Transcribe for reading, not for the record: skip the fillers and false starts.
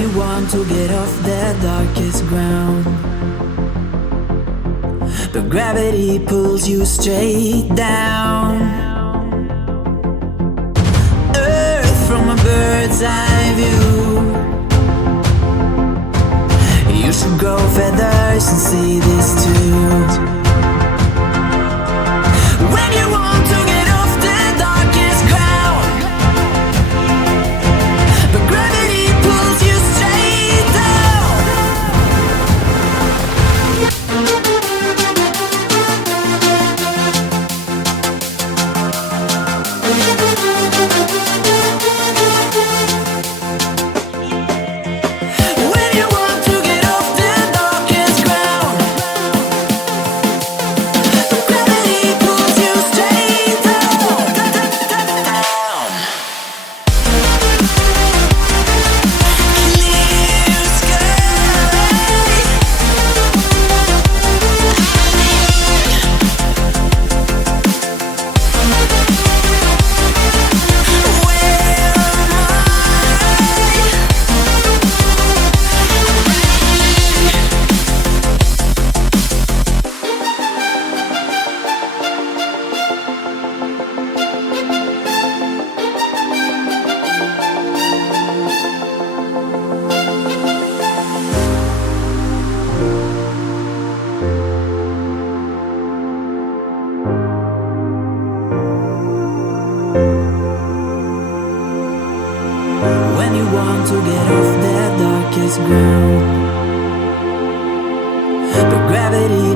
you want to get off the darkest ground, but gravity pulls you straight down. Earth from a bird's eye view. You should grow feathers and see this too. When you want to get off the darkest ground, but gravity pulls you straight down. When you want to get off the darkest ground, but gravity pulls you straight down. Clear sky. When you want to get off the darkest ground, but gravity